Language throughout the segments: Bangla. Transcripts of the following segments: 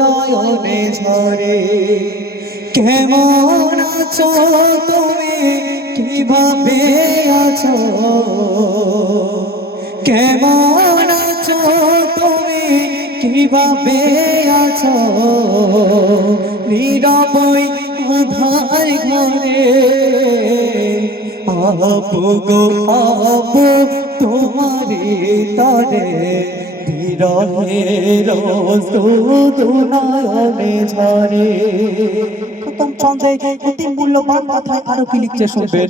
নয়নে ঝরে কেমন আছো তুমি, কিভাবে আছো, কেমন আছো তুমি, কিভাবে আছো, নীরবই আধার ঘরে আপু গো আপু তোমারে তরে বিরহের নয়নে ঝরে। খতম ছন্দে অতি মূল্যবান কথায় আরো কি লিখছে শুনবেন।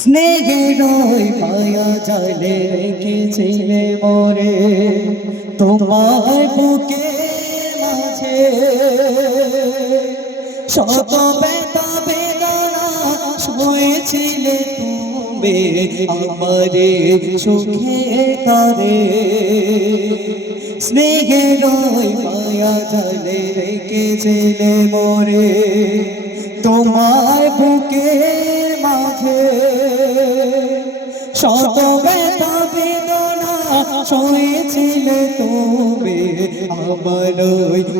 স্নেহের মায়া জালে রেখেছিলে মোরে তোমার বুকে মাঝে, শত ব্যথা বেদনা সয়েছিলে তুমি আমারে সুখে তারে। স্নেহের মায়া জালে রেখেছিলে মোরে তোমার বুকে মাঝে, শত ব্যথা বেদনা সয়েছিলে তুমি আমার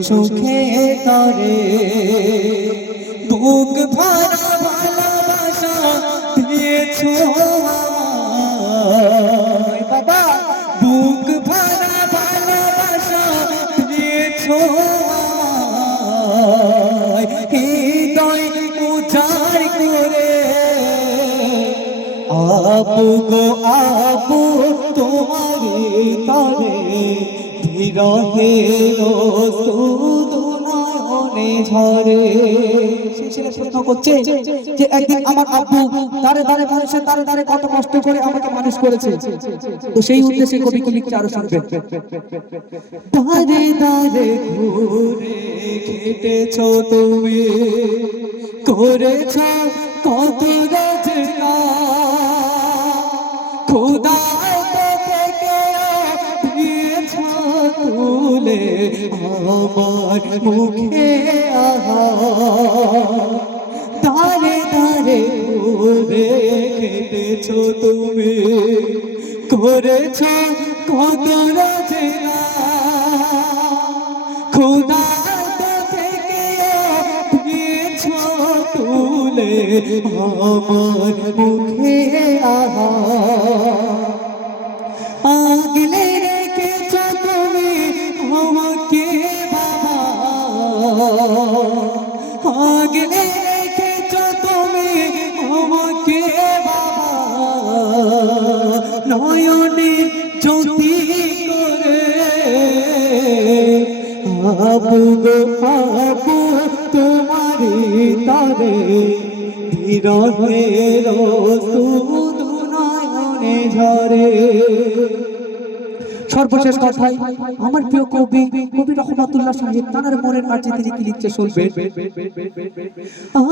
সুখে তারে। বুক ভরা ভালোবাসা দিয়েছো আমায় বাবা, বুক ভরা ভালোবাসা দিয়েছো আমায়, হৃদয় উজাড় করে আপু গো আপু তোমারে তরে বিরহের নয়নে ঝরে। প্রশ্ন করছে যে একদিন আমার আব্বু দাঁড়ে দাঁড়ে মানুষের দাঁড়ে দাঁড়ে কত কষ্ট করে আমাকে মানুষ করেছে, তো সেই উদ্দেশ্যে কবি কি লিখছে আরো শুনবেন। দাঁড়ে দাঁড়ে ঘুরে খেটেছো তুমি, করেছ কত রচনা, খোদা থেকে দিয়েছ তুলে আমার মুখে আহার। দাঁড়ে দাঁড়ে ঘুরে খেটেছো তুমি, করেছ কত রচনা, খোদা তুলে আমার মুখে আহার। আগলে রেখেছ তুমি আমাকে বাবা, আগলে রেখেছ তুমি আমাকে বাবা, নয়নে জ্যোতি করে আপু গো আপু তোমারে তরে বিরহের নয়নে ঝরে। সর্বশেষ কথাই আমার প্রিয় কবি রহমাতুল্লাহ সাহেব তার মনের কাছে তিনি কি লিখছে শুনবেন।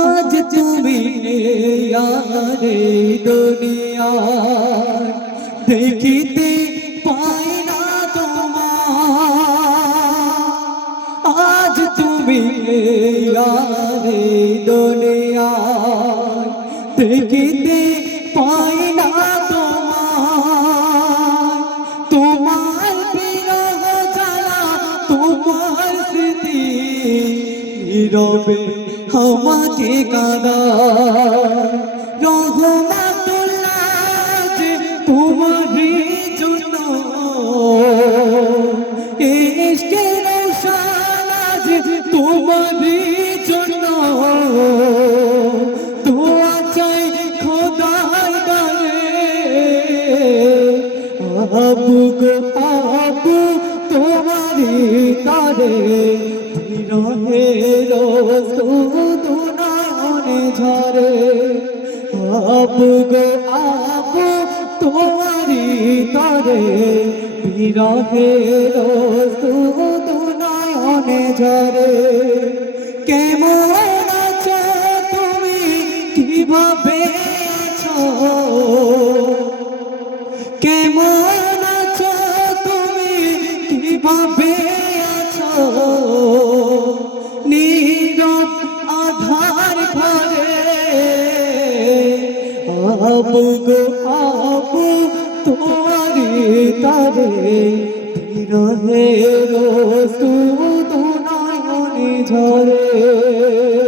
আজ তুমি আরে দুনিয়ায় দেখিতে পাই না তোমার, আজ তুমি আরে দুনিয়ায় দেখিতে পাই না তোমার, তোমার বিরহ জ্বালা তোমার স্মৃতি নীরবে আমাকে কাঁদায়। রহমাতুল্লাহ যে তোমারই জন্য ইশকের রওশান তোমারই জন্য, দোয়া চাই খোদার দরে আপু গো আপু তোমারে তরে বিরহের নয়নে ঝরে। আপু গো আপু তোমারে তরে বিরহের নয়নে ঝরে। কেমন আছো তুমি, কিভাবে আছো, কেমন আছো তুমি, কিভাবে আছো, নীরব আধার ঘরে আপু গো আপু তোমারে তরে বিরহে রোজ দু নয়নে ঝরে